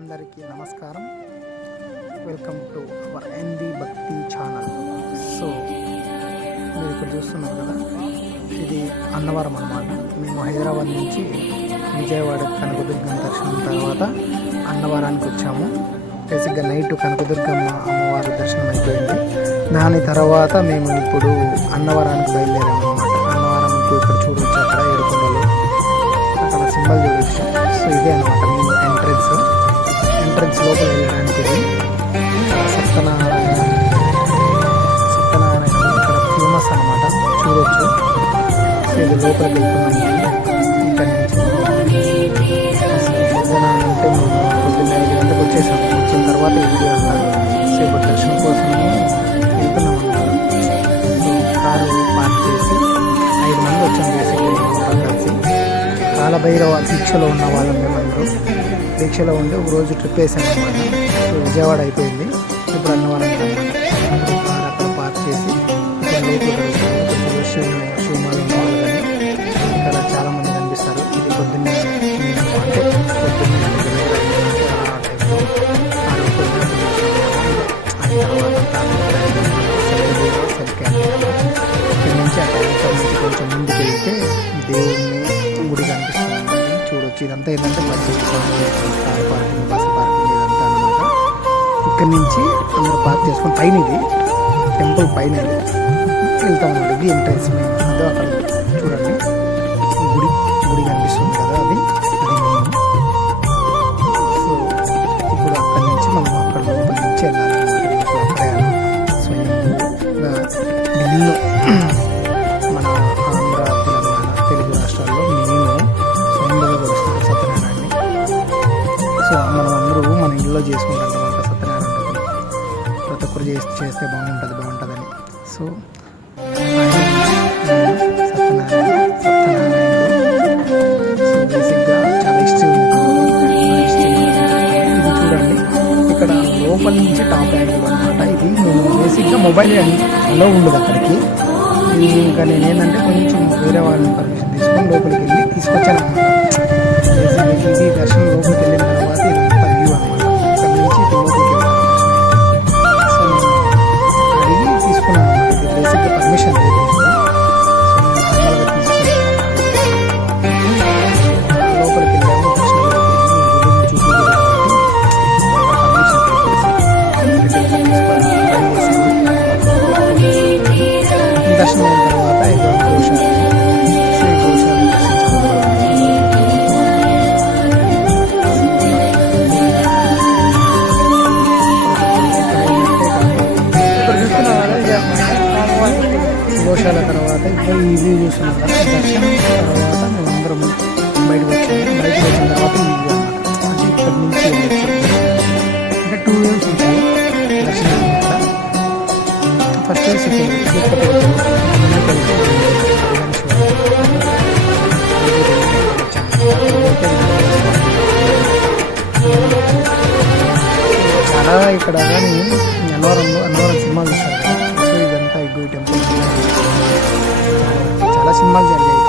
అందరికీ నమస్కారం. Welcome to our NB Bhakti channel so మీరు ఇక్కడ చూస్తున్నారు కదా ఇది అన్నవరం అన్నమాట. మేము హైదరాబాద్ నుంచి విజయవాడ కనకదుర్గం దర్శనం తర్వాత అన్నవరానికి వచ్చాము. బేసిక్గా నైట్ కనకదుర్గమ్మ అమ్మవారి దర్శనం అయిపోయింది. దాని తర్వాత మేము ఇప్పుడు అన్నవరానికి బయలుదేరాము అనమాట అన్నవరంకి ఇక్కడ చూడవచ్చు అక్కడ ఏడుకొండలు అక్కడ సింబల్ చూడవచ్చు సో ఇదే అనమాట మేము ఎంట్రెన్స్ ఎంట్రన్స్ లోపల వెళ్ళడానికి సత్యనారాయణ సత్యనారాయణ ఇక్కడ ఫేమస్ అనమాట చూడొచ్చు ఇది లోపలికి వెళ్తున్నాం ఇక్కడ నుంచి సత్యనారాయణ అంటే మేము పొద్దున్న ఐదు గంటలకు వచ్చేసాము వచ్చిన తర్వాత ఇంటి వెళ్తాం సో దర్శనం కోసం వెళ్తున్నాం కారు పార్క్ చేసి ఐదు మంది వచ్చాం కలిసి కాలభైరవ దీక్షలో ఉన్న వాళ్ళం మేమందరూ దీక్షలో ఉండి ఒక రోజు ట్రిప్ వేసాను అనమాట విజయవాడ అయిపోయింది. ఇప్పుడు అన్నవరం చూడొచ్చు. ఇదంతా ఏంటంటే bus car parking bus parking ఇదంతా అనమాట ఇక్కడ నుంచి అందరూ పార్క్ చేసుకుని పైన ఇది. టెంపుల్ పైన ఇది. వెళ్తాం అనమాట ఇది ఎంట్రన్స్ అదో అక్కడ చూడండి. గుడి గుడి కనిపిస్తుంది కదా అది. అది మేము సో ఇప్పుడు అక్కడి నుంచి మనం అక్కడ లోపల నుంచి వెళ్ళాలన్నమాట. అక్కడ అక్కడే స్వయంగా మిల్లు సో మనం అందరూ మన ఇంట్లో చేసుకుంటాం అనమాట సత్యనారాయణ. ప్రతి ఒక్కరు చేసి చేస్తే బాగుంటుంది బాగుంటుందని. సో సత్యనారాయణ బేసిక్గా చాలా చూడండి ఇక్కడ లోపల నుంచి టాప్ యాంగిల్ అనమాట ఇది నేను బేసిక్గా మొబైల్ అలో ఉండదు అక్కడికి ఇంకా నేను ఏంటంటే కొంచెం వేరే వాళ్ళని పర్మిషన్ తీసుకొని లోపలికి వెళ్ళి తీసుకొచ్చాను అనమాట ఇది దర్శనం గోశాల తర్వాత ఇప్పుడు ఈ వ్యూ చూస్తున్నాం కదా దర్శనం తర్వాత మేమందరం బయటకు వచ్చాము. బయటకు వచ్చిన తర్వాత ఈ వ్యూ అన్నమాట. అంటే ఇక్కడి నుంచి వెళ్ళొచ్చు అంటే టూ వేవ్స్ ఉంటాయి దర్శనం ఇక్కడ ఫస్ట్ సెకండ్ చాలా ఇక్కడ కానీ అన్నవరంలో అన్నవరం సినిమా చూస్తారు. చాలా సినిమాలు జరిగాయి.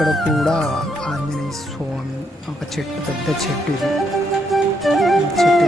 ఇక్కడ కూడా ఆంజనేయ స్వామి ఒక చెట్టు పెద్ద చెట్టు ఇది. చెట్టు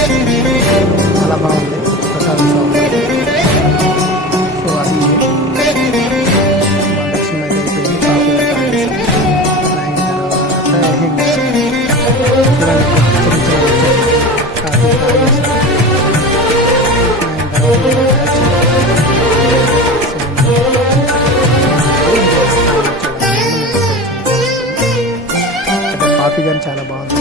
చాలా బాగుంది. ప్రసాదం స్వామి సో అది కాఫీ కానీ చాలా బాగుంది.